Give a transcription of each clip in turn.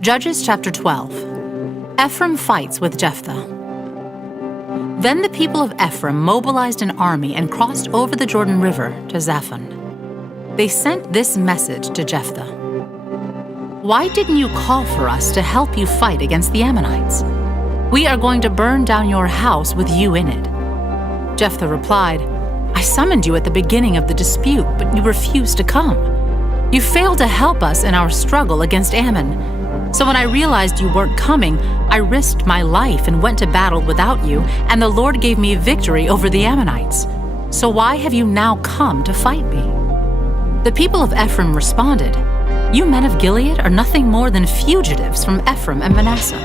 Judges chapter 12. Ephraim fights with Jephthah. Then the people of Ephraim mobilized an army and crossed over the Jordan River to Zaphon. They sent this message to Jephthah: "Why didn't you call for us to help you fight against the Ammonites? We are going to burn down your house with you in it." Jephthah replied, "I summoned you at the beginning of the dispute, but you refused to come. You failed to help us in our struggle against Ammon. So when I realized you weren't coming, I risked my life and went to battle without you, and the Lord gave me victory over the Ammonites. So why have you now come to fight me?" The people of Ephraim responded, "You men of Gilead are nothing more than fugitives from Ephraim and Manasseh."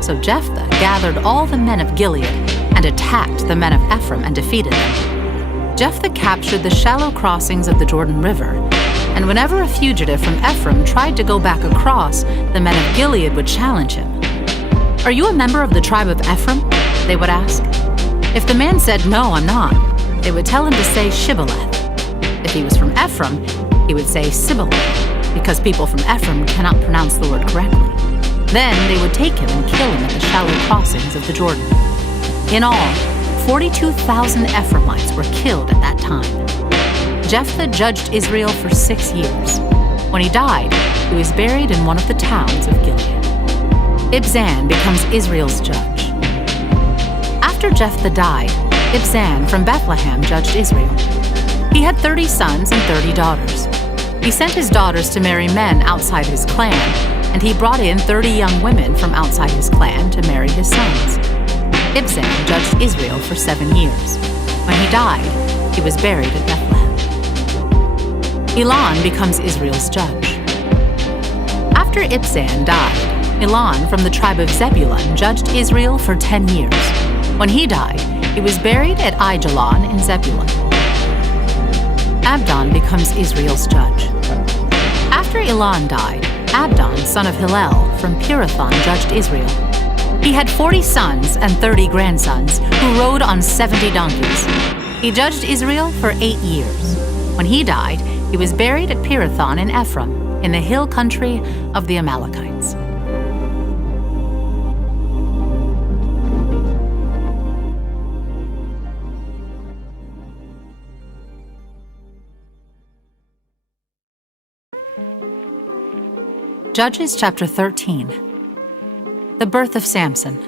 So Jephthah gathered all the men of Gilead and attacked the men of Ephraim and defeated them. Jephthah captured the shallow crossings of the Jordan River, and whenever a fugitive from Ephraim tried to go back across, the men of Gilead would challenge him. "Are you a member of the tribe of Ephraim?" they would ask. If the man said, "No, I'm not," they would tell him to say Shibboleth. If he was from Ephraim, he would say Sibboleth, because people from Ephraim cannot pronounce the word correctly. Then they would take him and kill him at the shallow crossings of the Jordan. In all, 42,000 Ephraimites were killed at that time. Jephthah judged Israel for 6 years. When he died, he was buried in one of the towns of Gilead. Ibzan becomes Israel's judge. After Jephthah died, Ibzan from Bethlehem judged Israel. He had 30 sons and 30 daughters. He sent his daughters to marry men outside his clan, and he brought in 30 young women from outside his clan to marry his sons. Ibzan judged Israel for 7 years. When he died, he was buried at Bethlehem. Elon becomes Israel's judge. After Ibzan died, Elon from the tribe of Zebulun judged Israel for 10 years. When he died, he was buried at Aijalon in Zebulun. Abdon becomes Israel's judge. After Elon died, Abdon, son of Hillel, from Pirathon judged Israel. He had 40 sons and 30 grandsons who rode on 70 donkeys. He judged Israel for 8 years. When he died, he was buried at Pirathon in Ephraim, in the hill country of the Amalekites. Judges chapter 13. The birth of Samson.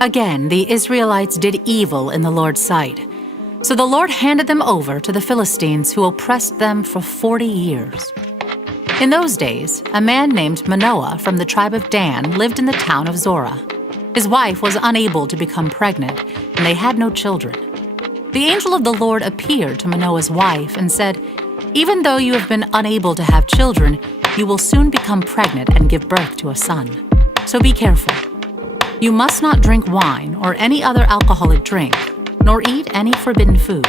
Again, the Israelites did evil in the Lord's sight. So the Lord handed them over to the Philistines, who oppressed them for 40 years. In those days, a man named Manoah from the tribe of Dan lived in the town of Zorah. His wife was unable to become pregnant, and they had no children. The angel of the Lord appeared to Manoah's wife and said, "Even though you have been unable to have children, you will soon become pregnant and give birth to a son. So be careful. You must not drink wine or any other alcoholic drink, nor eat any forbidden food.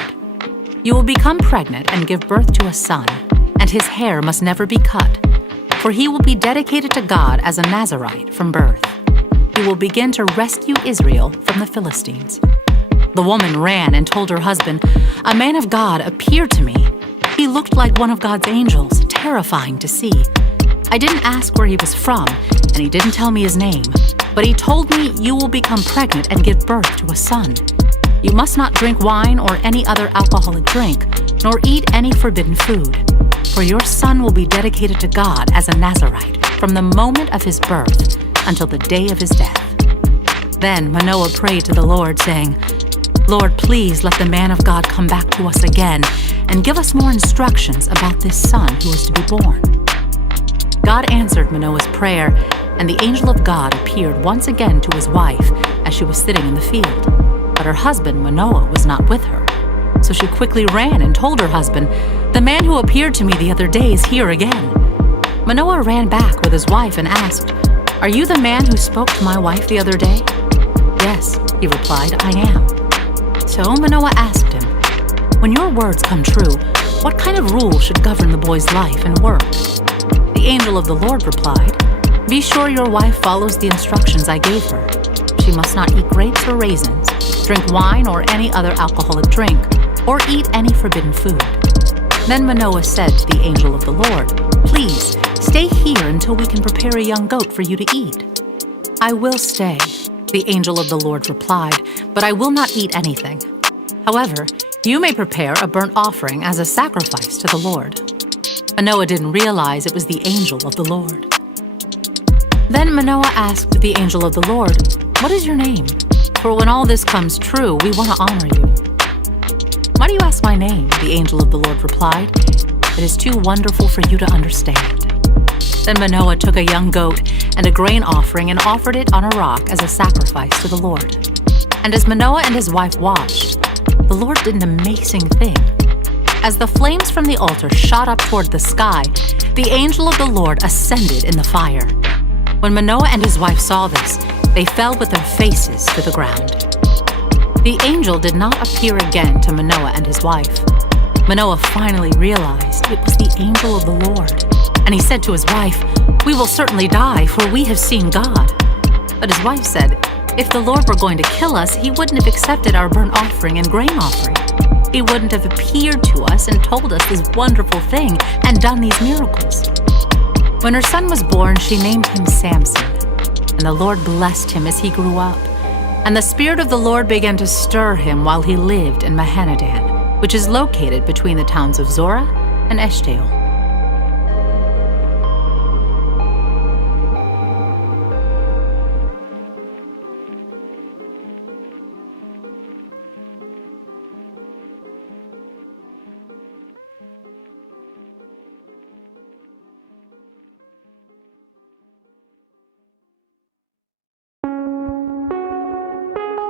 You will become pregnant and give birth to a son, and his hair must never be cut, for he will be dedicated to God as a Nazirite from birth. He will begin to rescue Israel from the Philistines." The woman ran and told her husband, "A man of God appeared to me. He looked like one of God's angels, terrifying to see. I didn't ask where he was from, and he didn't tell me his name, but he told me, 'You will become pregnant and give birth to a son. You must not drink wine or any other alcoholic drink, nor eat any forbidden food, for your son will be dedicated to God as a Nazirite from the moment of his birth until the day of his death.' Then Manoah prayed to the Lord, saying, 'Lord, please let the man of God come back to us again and give us more instructions about this son who is to be born.' God answered Manoah's prayer, and the angel of God appeared once again to his wife as she was sitting in the field. But her husband Manoah was not with her. So she quickly ran and told her husband, 'The man who appeared to me the other day is here again.' Manoah ran back with his wife and asked, 'Are you the man who spoke to my wife the other day?' 'Yes,' he replied, 'I am.' So Manoah asked him, 'When your words come true, what kind of rule should govern the boy's life and work?' The angel of the Lord replied, 'Be sure your wife follows the instructions I gave her. She must not eat grapes or raisins, drink wine or any other alcoholic drink, or eat any forbidden food.' Then Manoah said to the angel of the Lord, 'Please stay here until until we can prepare a young goat for you to eat." "I will stay," the angel of the Lord replied, "but I will not eat anything. However, you may prepare a burnt offering as a sacrifice to the Lord." Manoah didn't realize it was the angel of the Lord. Then Manoah asked the angel of the Lord, "What is your name? For when all this comes true, we want to honor you." "Why do you ask my name?" the angel of the Lord replied. "It is too wonderful for you to understand." Then Manoah took a young goat and a grain offering and offered it on a rock as a sacrifice to the Lord. And as Manoah and his wife watched, the Lord did an amazing thing. As the flames from the altar shot up toward the sky, the angel of the Lord ascended in the fire. When Manoah and his wife saw this, they fell with their faces to the ground. The angel did not appear again to Manoah and his wife. Manoah finally realized it was the angel of the Lord, and he said to his wife, "We will certainly die, for we have seen God." But his wife said, "If the Lord were going to kill us, he wouldn't have accepted our burnt offering and grain offering. He wouldn't have appeared to us and told us this wonderful thing and done these miracles." When her son was born, she named him Samson, and the Lord blessed him as he grew up. And the Spirit of the Lord began to stir him while he lived in Mahanadan, which is located between the towns of Zorah and Eshtaol.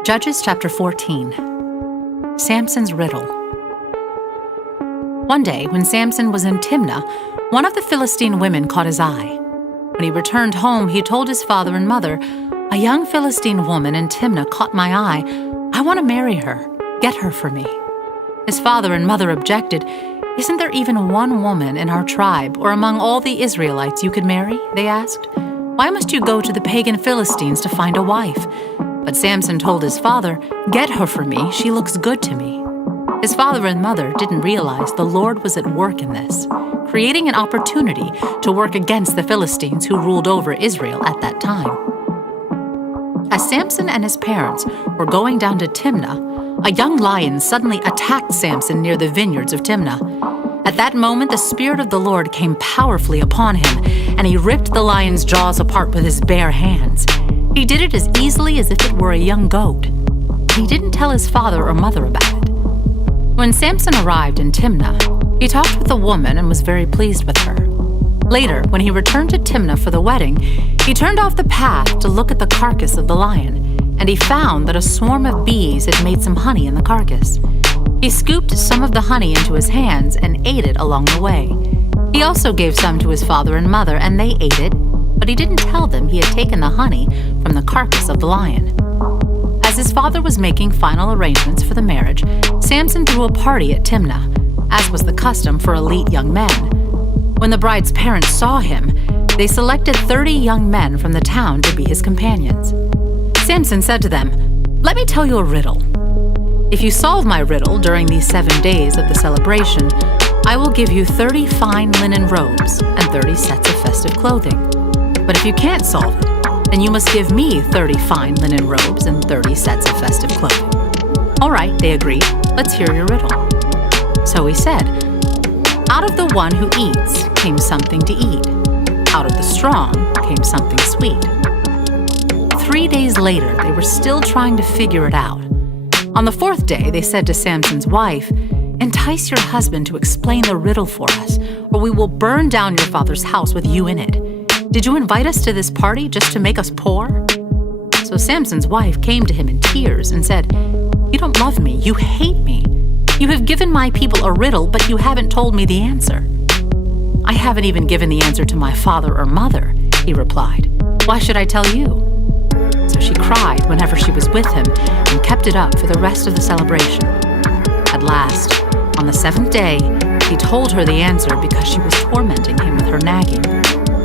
Judges chapter 14. Samson's riddle. One day, when Samson was in Timnah, one of the Philistine women caught his eye. When he returned home, he told his father and mother, "A young Philistine woman in Timnah caught my eye. I want to marry her. Get her for me." His father and mother objected. "Isn't there even one woman in our tribe or among all the Israelites you could marry?" they asked. "Why must you go to the pagan Philistines to find a wife?" But Samson told his father, "Get her for me, she looks good to me." His father and mother didn't realize the Lord was at work in this, creating an opportunity to work against the Philistines who ruled over Israel at that time. As Samson and his parents were going down to Timnah, a young lion suddenly attacked Samson near the vineyards of Timnah. At that moment, the Spirit of the Lord came powerfully upon him, and he ripped the lion's jaws apart with his bare hands. He did it as easily as if it were a young goat. He didn't tell his father or mother about it. When Samson arrived in Timnah, he talked with the woman and was very pleased with her. Later, when he returned to Timnah for the wedding, he turned off the path to look at the carcass of the lion, and he found that a swarm of bees had made some honey in the carcass. He scooped some of the honey into his hands and ate it along the way. He also gave some to his father and mother, and they ate it, but he didn't tell them he had taken the honey from the carcass of the lion. As his father was making final arrangements for the marriage, Samson threw a party at Timnah, as was the custom for elite young men. When the bride's parents saw him, they selected 30 young men from the town to be his companions. Samson said to them, "Let me tell you a riddle. If you solve my riddle during these 7 days of the celebration, I will give you 30 fine linen robes and 30 sets of festive clothing. But if you can't solve it, then you must give me 30 fine linen robes and 30 sets of festive clothing." "All right," they agreed. "Let's hear your riddle." So he said, "Out of the one who eats came something to eat. Out of the strong came something sweet." 3 days later, they were still trying to figure it out. On the 4th day, they said to Samson's wife, "Entice your husband to explain the riddle for us, or we will burn down your father's house with you in it. Did you invite us to this party just to make us poor?" So Samson's wife came to him in tears and said, "You don't love me, you hate me. You have given my people a riddle, but you haven't told me the answer." "I haven't even given the answer to my father or mother," he replied. "Why should I tell you?" So she cried whenever she was with him and kept it up for the rest of the celebration. At last, on the 7th day, he told her the answer because she was tormenting him with her nagging.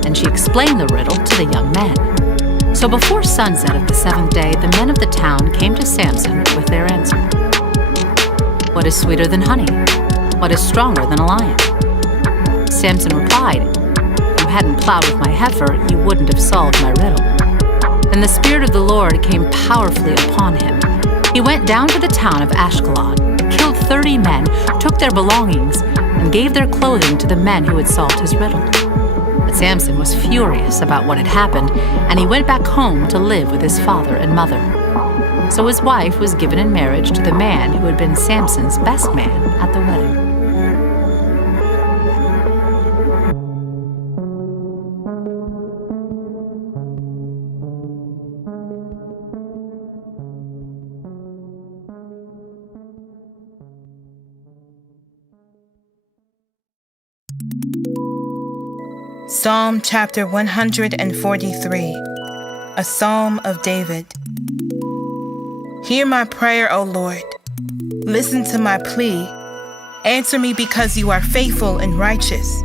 And she explained the riddle to the young men. So before sunset of the 7th day, the men of the town came to Samson with their answer. "What is sweeter than honey? What is stronger than a lion?" Samson replied, "You hadn't plowed with my heifer, you wouldn't have solved my riddle." Then the Spirit of the Lord came powerfully upon him. He went down to the town of Ashkelon, killed 30 men, took their belongings, and gave their clothing to the men who had solved his riddle. But Samson was furious about what had happened, and he went back home to live with his father and mother. So his wife was given in marriage to the man who had been Samson's best man at the wedding. Psalm chapter 143, a psalm of David. Hear my prayer, O Lord. Listen to my plea. Answer me because you are faithful and righteous.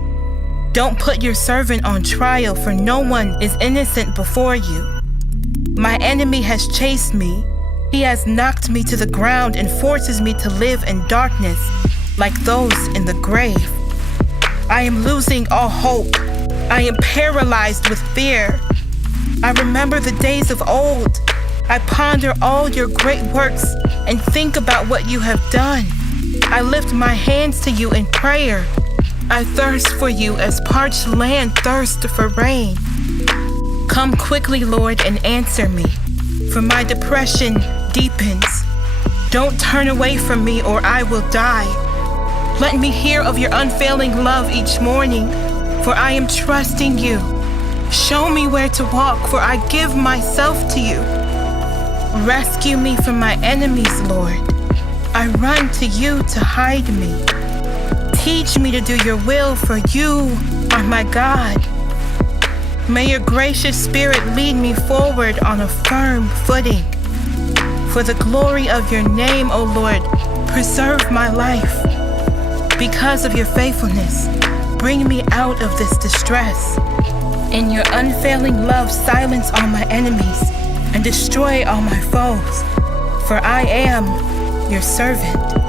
Don't put your servant on trial, for no one is innocent before you. My enemy has chased me. He has knocked me to the ground and forces me to live in darkness like those in the grave. I am losing all hope. I am paralyzed with fear. I remember the days of old. I ponder all your great works and think about what you have done. I lift my hands to you in prayer. I thirst for you as parched land thirsts for rain. Come quickly, Lord, and answer me, for my depression deepens. Don't turn away from me or I will die. Let me hear of your unfailing love each morning, for I am trusting you. Show me where to walk, for I give myself to you. Rescue me from my enemies, Lord. I run to you to hide me. Teach me to do your will, for you are my God. May your gracious Spirit lead me forward on a firm footing. For the glory of your name, O Lord, preserve my life. Because of your faithfulness, bring me out of this distress. In your unfailing love, silence all my enemies and destroy all my foes. For I am your servant.